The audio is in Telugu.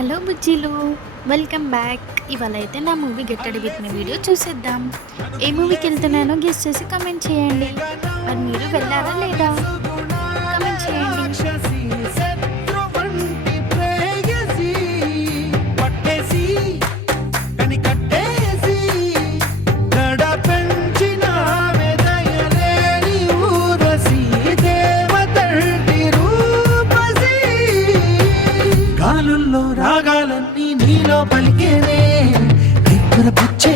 Hello బుజ్జీలు, welcome back. ఇవాళ అయితే నా మూవీ గెట్టడి విత్ మీ వీడియో చూసేద్దాం. ఏ మూవీకి వెళ్తున్నానో గెస్ చేసి కమెంట్ చేయండి. మరి మీరు వెళ్ళారా లేదా కమెంట్ చేయండి. రాగాలన్నీ నీలో పలికేనే నిద్ర పుచ్చే